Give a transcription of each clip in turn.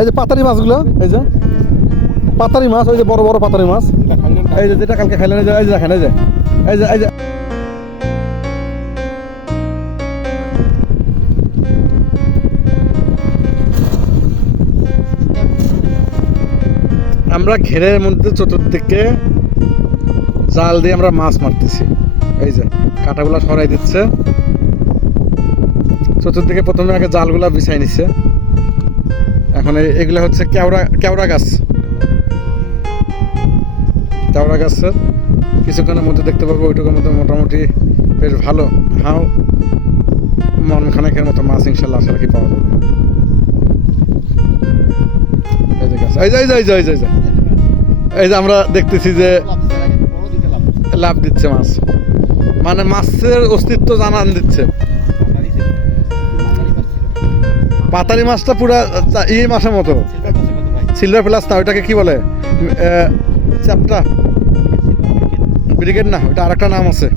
এই যে পাতারি মাছগুলো, এই যে। পাতারি মাছ ওই যে বড় বড় পাতারি মাছ। এই যে যেটা কালকে খাইলেন, এই যে এই যে দেখেন, এই যে। এই যে এই যে। আমরা ঘেরের মধ্যে চতুর্দিকে জাল দিয়ে আমরা মাছ মারতেছি। এই যে, কাঁটাগুলা সরাই দিচ্ছে। চতুর্দিকে প্রথমে আগে জালগুলা বিছাই নিচ্ছে এখন এই- এগুলা হচ্ছে কেওড়া কেওড়া গাছ। কেওড়া গাছের কিছুক্ষণের মধ্যে দেখতে পাবো ওইটুকুর মধ্যে মোটামুটি বেশ ভালো। হাও মন খানেকের মতো মাছ ইনশাল্লাহ আশা রাখি পাওয়া যাবে। এই যে গাছ এই যে এই যে এই যে, এই যে এই যে। আমরা দেখতেছি যে লাভ দিচ্ছে মাছ। মানে মাছের অস্তিত্ব জানান দিচ্ছে। পাতারি মাছটা পুরা ই মাছের মতো। সিলভার প্লাস না, ওইটাকে কি বলে? চ্যাপটা ব্রিগেড না ওটা আরেকটা নাম আছে।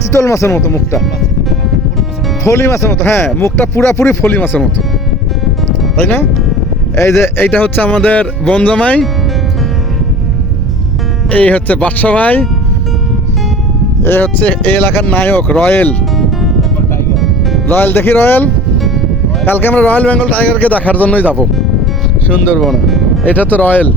চিতল মাছের মতো মুখটা। ফলি মাছের মতো হ্যাঁ মুখটা পুরাপুরি ফলি মাছের মতো। তাই না? এই যে, এইটা হচ্ছে আমাদের বনজামাই। এই হচ্ছে বাদশা ভাই। এই হচ্ছে, এই এলাকার নায়ক, রয়েল। রয়্যাল, দেখি রয়্যাল? কালকে আমরা রয়্যাল বেঙ্গল টাইগারকে দেখার জন্যই যাব। সুন্দরবনে। এটা তো রয়্যাল।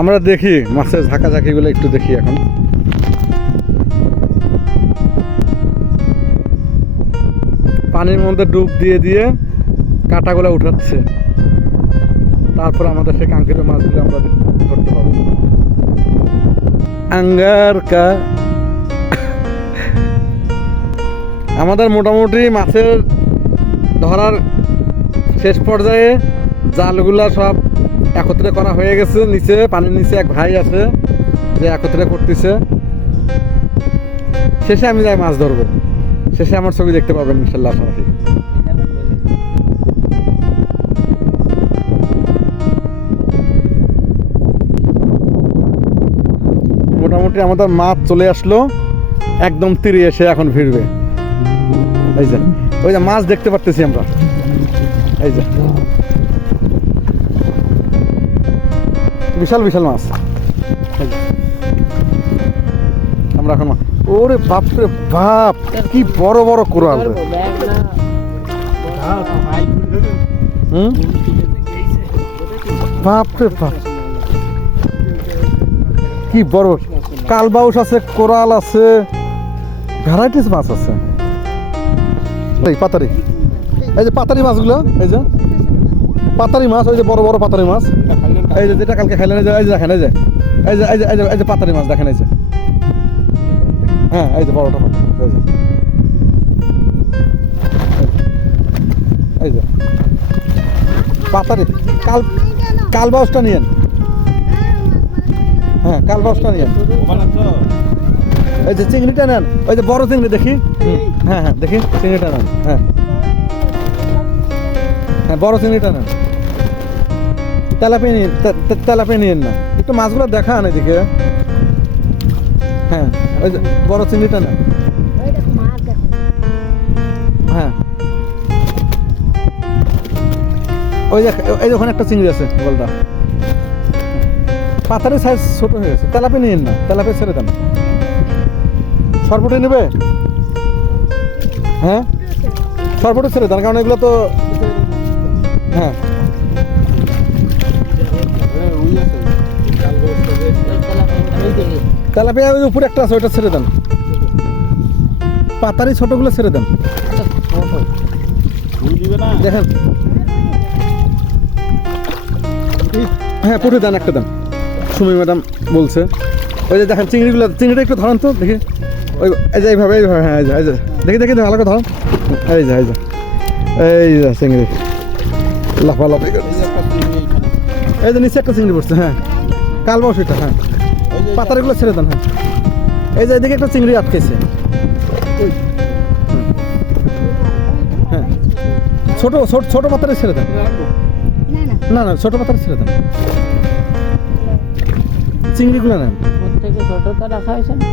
আমরা দেখি মাছের ঝাঁকা ঝাঁকিগুলো একটু দেখি এখন। পানির মধ্যে ডুব দিয়ে দিয়ে কাঁটাগুলো উঠাচ্ছে। তারপর আমাদের সেই কাঙ্কিত মাছগুলো আমরা ধরতে পারব। আঙ্গার কা আমাদের মোটামুটি মাছের ধরার শেষ পর্যায়ে জালগুলা সব একত্রে করা হয়ে গেছে। নিচে, পানির নিচে এক ভাই আছে, যে একত্রে করতেছে। শেষে আমি যাই মাছ ধরবো। শেষে আমার ছবি দেখতে পাবেন ইনশাল্লাহ আশা মোটামুটি আমাদের মাছ চলে আসলো, একদম তীরে এসে এখন ভিড়বে এই যে, ওই যে মাছ দেখতে পারতেছি আমরা। এই যে। বিশাল বিশাল মাছ। আমরা এখন ওরে বাপরে, বাপ, কি বড় বড় কোরাল রে। ব্যাগ না হুম? বাপরে, বাপ। কি বড়। কালবাউস আছে, কোরাল আছে, ভ্যারাইটিস মাছ আছে। এই পাতারি। এই যে পাতারি মাছগুলো, এই যে। পাতারি মাছ, ওই যে বড় বড় পাতারি মাছ। এই যে যেটা কালকে খাইলেন, এই যে দেখেন এই যে এই যে এই যে পাতারি মাছ দেখেন, এই যে। হ্যাঁ এই যে বড়টা পাতারি এই যে। এই যে। পাতারি, কাল কাল বাউসটা নিয়েন। হ্যাঁ কাল বাউসটা নিয়েন। এই যে চিংড়িটা নেন। ওই যে বড় চিংড়ি, দেখি। হ্যাঁ হ্যাঁ দেখি, চিংড়িটা নেন। হ্যাঁ। হ্যাঁ বড় চিংড়িটা নেন। তেলাপি নিন তেলাপি নিয়েন না। একটু মাছগুলো দেখান এদিকে। হ্যাঁ। ওই যে, বড় চিংড়িটা নেন হ্যাঁ। ওই যে, এই ওখানে একটা চিংড়ি আছে, বলটা। পাতারের সাইজ ছোট হয়ে গেছে। তেলাপি নিয়েন না, তেলাপি ছেড়ে দেন। সরপুটে নেবে? হ্যাঁ? সরপুটে ছেড়ে দেন, কারণ এগুলো তো হ্যাঁ। তেলাপিয়া ওই উপরে একটা আছে, ওইটা ছেড়ে দেন। পাতারি ছোটগুলো ছেড়ে দেন। দেখেন। হ্যাঁ পুরো দেন, একটা দেন। সুমি ম্যাডাম বলছে। ওই যে দেখেন চিংড়িগুলো, চিংড়িটা একটু ধরেন তো, দেখি। ওই এই যে এইভাবে এইভাবে হ্যাঁ এই যে দেখি দেখি ভালো করে ধরুন। এই যে এই যে। এই যে চিংড়ি। লাফালাফি করে। এই যে নিচে একটা চিংড়ি পড়ছে হ্যাঁ। কালবাও সেটা হ্যাঁ। পাতারগুলো ছেড়ে দেন হ্যাঁ। এই যে এদিকে একটা চিংড়ি আটকেছে। হুম। ছোট ছোট ছোট পাতারে ছেড়ে দেন। না না। না না ছোট পাতারে ছেড়ে দেন। চিংড়িগুলো নেন। ছোটটা রাখা হয়েছে না?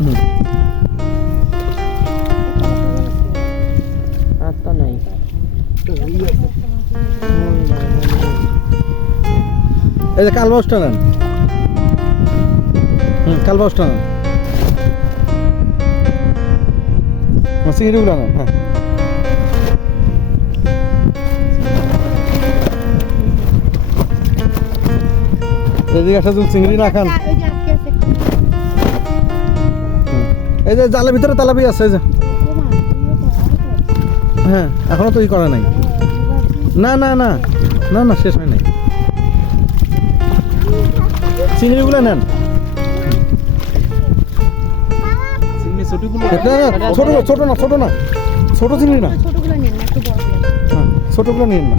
হুম। তো নাই। এই যে কালবাউসটা নেন। কালবাউসটা নেন চিংড়িগুলো হ্যাঁ। চিংড়ি। এই যে জালের ভিতরে আছে যে। তো, তো। হ্যাঁ এখনও তৈরি করে নাই। না না না না না শেষ হয় নাই। চিংড়িগুলো নেন। না, না, ছোট ছোট না ছোট না ছোট চিংড়ি না। ছোটগুলো নিন না একটু হ্যাঁ, ছোটগুলো নিন না।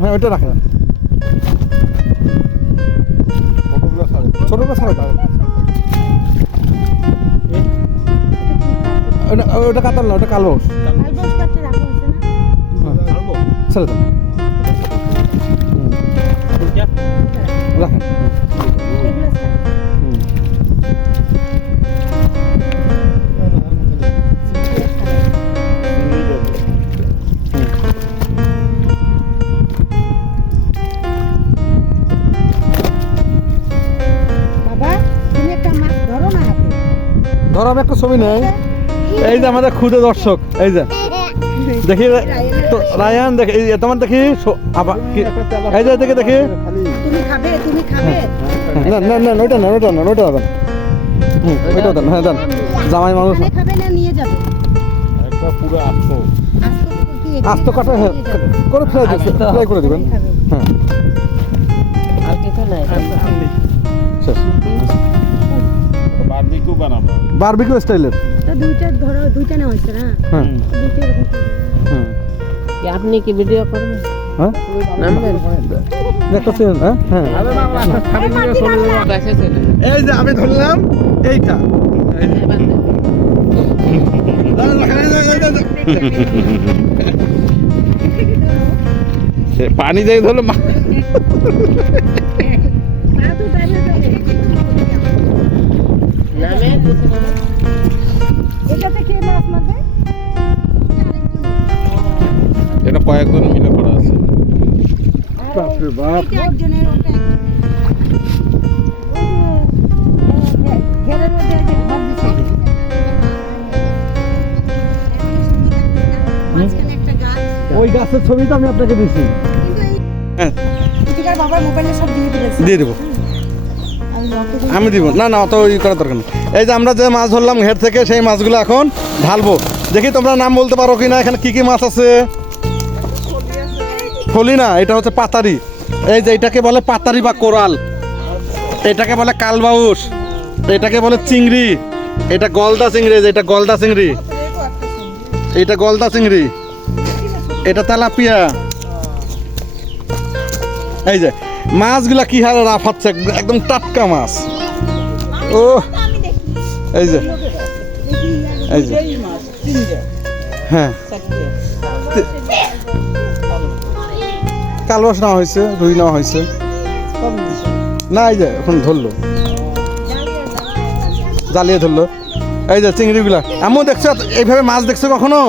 হ্যাঁ ওইটা রাখেন। ছোটগুলো ওটা ওটা কাতার না ওটা কালবাউস কালবাউস কাটতে রাখা হয়েছে না? ছেড়ে দেন। ধরো আমি একটা ছবি নেই। এই যে আমাদের ক্ষুদে দর্শক এই যে। দেখি তো রায়ান দেখি এই যে তোমার দেখি এই যে দেখি দেখি। তুমি খাবে তুমি খাবে। না না না ওইটা না ওইটা না ওইটা দেন হুম ওইটা দেন হ্যাঁ দেন জামাই মানুষ। ওখানে খাবে না নিয়ে যাবে। আস্ত। কাটা হ্যাঁ করে ফ্রাই করে দিবেন। হ্যাঁ। আর কিছু নাই। শেষ। বারবিকিউ বানাবো বারবিকিউ স্টাইলের? তো দুইটা ধরো দুইটা না? হ্যাঁ। হ্যাঁ আপনি কি ভিডিও করবেন? হ্যাঁ? হ্যাঁ? হ্যাঁ। এই যে আমি ধরলাম এইটা। পানি ধরলো কয়েকজন মিলে করা আছে। বাপরে বাপ। ওই গাছের ছবি তো আমি আপনাকে দিছি। হ্যাঁ। বাবার মোবাইলে সব দিয়ে দিয়েছে দিয়ে দেবো। আমি আমি দিব। না না অত ই করার দরকার নেই। এই যে আমরা যে মাছ ধরলাম ঘের থেকে সেই মাছগুলো এখন ঢালবো। দেখি তোমরা নাম বলতে পারো কি না এখানে কি কি মাছ আছে? ফলি না এটা হচ্ছে পাতারি। এই যে এটাকে বলে পাতারি বা কোরাল। এটাকে বলে কালবাউস। এটাকে বলে চিংড়ি। এটা গলদা চিংড়ি এটা গলদা চিংড়ি। এটা গলদা চিংড়ি। এটা তেলাপিয়া। এই যে, মাছগুলা কি হারে রাফাচ্ছে? একদম টাটকা মাছ। ও, এই যে এই যে। হ্যাঁ। কালবাস নেওয়া হয়েছে রুই নেওয়া হয়েছে। না এই যে এখন ধরলো। জ্বালিয়ে ধরলো। এই যে চিংড়িগুলা। আমিও দেখছ? এইভাবে মাছ দেখছ কখনো।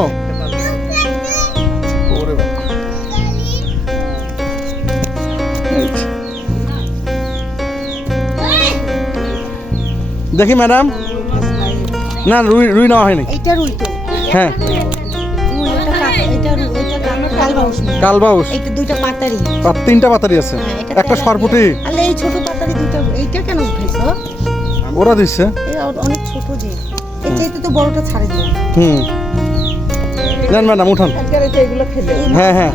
দেখি ম্যাডাম। না রুই রুই নেওয়া হয়নি। এইটা রুই তো। হ্যাঁ। এটা কালবাউস? এইটা দুইটা পাতারি আর তিনটা পাতারি আছে? হ্যাঁ, একটা। সরপুটি? আলে এই ছোট পাতারি দুইটা এইটা কেন উঠাইছো ওরা এই অনেক ছোট যে। এর তো বড়টা ছাড়ে দিলাম হুম। নেন ম্যাডাম উঠান। হ্যাঁ হ্যাঁ।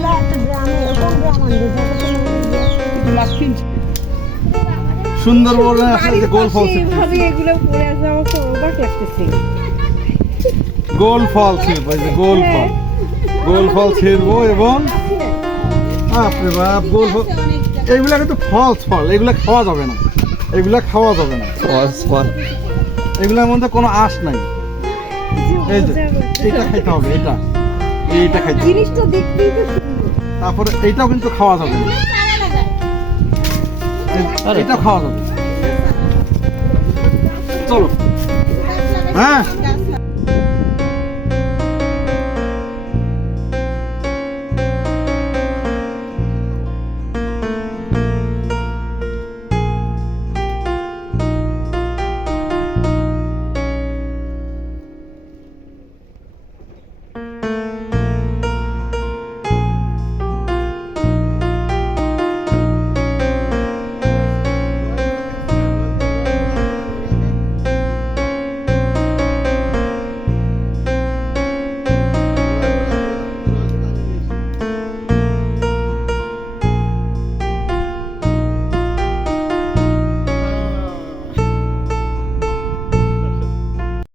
সুন্দরবনে আসলে যে গোল ফল ছিল। এইভাবে এগুলো পড়ে আছে আমার অবাক লাগতেছে। গোল ফল এই গোল ফল। গোল ফল ছিড়বো এবং বাপরে বাপ গোল ফল। এইগুলা কিন্তু ফলস ফল এগুলা খাওয়া যাবে না। এগুলা খাওয়া যাবে না। ফলস ফল। এগুলোর মধ্যে কোনো আঁশ নাই। এই যে এটা খাইতে হবে এটা। এইটা খাইতে জিনিসটা দেখতেই তো সুন্দর। তারপরে এইটাও কিন্তু খাওয়া যাবে না। এটাও খাওয়া যাবে চলো। হ্যাঁ?